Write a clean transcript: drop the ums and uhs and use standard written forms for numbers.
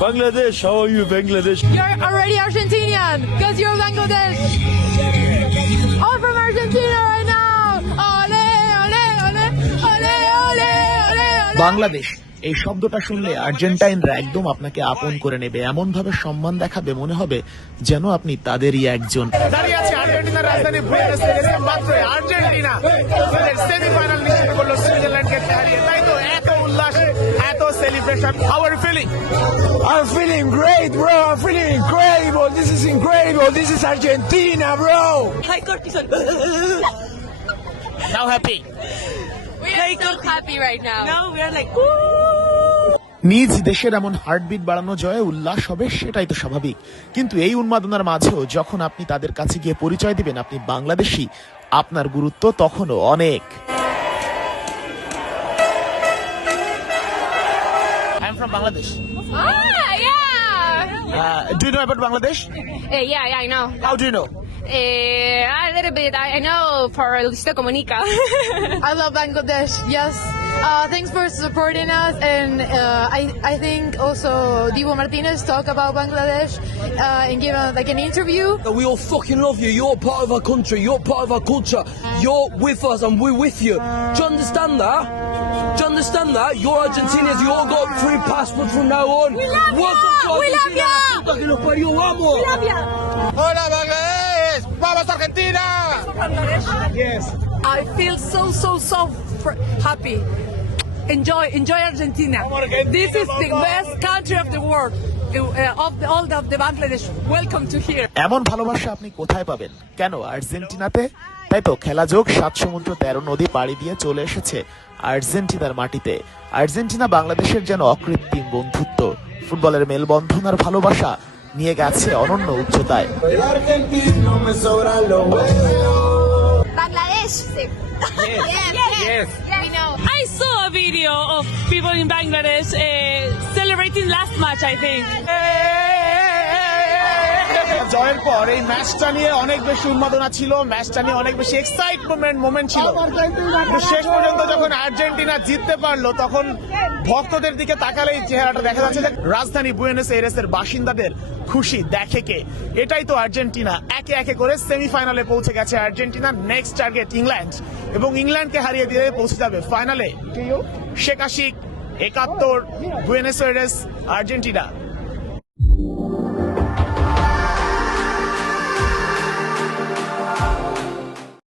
Bangladesh, how are you, Bangladesh? You're already Argentinian because you're Bangladesh. All from Argentina right now. Ole, ole, ole, ole, ole, ole, ole. Bangladesh এই শব্দটা শুনলে আর্জেন্টাইনরা একদম আপনাকে আপন করে নেবে, এমন ভাবে সম্মান দেখাবে, মনে হবে যেন আপনি তাদেরই একজন। দাঁড়িয়ে আছে আর্জেন্টিনার রাজধানী বুয়েনোস আইরেসে, মাত্র আর্জেন্টিনা তাদের সেমিফাইনাল নিশ্চিত করলো সুইজারল্যান্ডকে হারিয়ে। তাই তো এত উল্লাস, এত celebration. How are you feeling? I'm feeling great, bro. I'm feeling incredible. This is incredible. This is Argentina, bro. High cortisol. Now happy? We are so happy right now. Now we are like, নিজ দেশের এমন heartbeat বাড়ানো জয়ে উল্লাস হবে, সেটাই তো স্বাভাবিক। কিন্তু এই উন্মাদনার মাঝেও যখন আপনি তাদের কাছে গিয়ে পরিচয় দিবেন আপনি বাংলাদেশী, আপনার গুরুত্ব তখনও অনেক। I am from Bangladesh. Yeah. Do you know about Bangladesh? Yeah, I know. How do you know? A little bit. I know for Luisito Comunica. I love Bangladesh. Yes. Thanks for supporting us, and I think also Divo Martinez talk about Bangladesh and give like an interview. We all fucking love you. You're part of our country. You're part of our culture. You're with us and we're with you. Do you understand that? Do you understand that? You're Argentinians. You all got free passports from now on. We love you. We love you. We love you. Hola Bangladesh, vamos Argentina. Yes. I feel so happy. Enjoy Argentina. This is the best country of the world. All of the Bangladesh. Welcome to here. এমন ভালোবাসা আপনি কোথায় পাবেন? কেন আর্জেন্টিনাতে? তাই তো খেলা যোগ 7 সমুদ্র 13 নদী পাড়ি দিয়ে চলে এসেছে আর্জেন্টিনার মাটিতে। আর্জেন্টিনা বাংলাদেশের যেন অকৃত্রিম বন্ধুত্ব, ফুটবলের মেলবন্ধন আর ভালোবাসা নিয়ে গেছে অনন্য উচ্চতায়। Bangladesh. Yes. We know. I saw a video of people in Bangladesh celebrating last match, I think. জয়ের পর এই ম্যাচটা নিয়ে অনেক বেশি উন্মাদনা ছিল, ম্যাচটা নিয়ে অনেক বেশি মোমেন্ট ছিল। কিন্তু শেষ পর্যন্ত যখন আর্জেন্টিনা জিততে পারলো তখন ভক্তদের দিকে তাকালেই চেহারাটা দেখা যাচ্ছে যে রাজধানী বুয়েনোস আইরেসের বাসিন্দাদের খুশি দেখে কে। এটাই তো আর্জেন্টিনা, একে একে করে সেমিফাইনালে পৌঁছে গেছে আর্জেন্টিনা। নেক্সট টার্গেট ইংল্যান্ড, এবং ইংল্যান্ডকে হারিয়ে দিয়ে পৌঁছে যাবে ফাইনালে Sheikh Ashik 71, Buenos Aires, Argentina.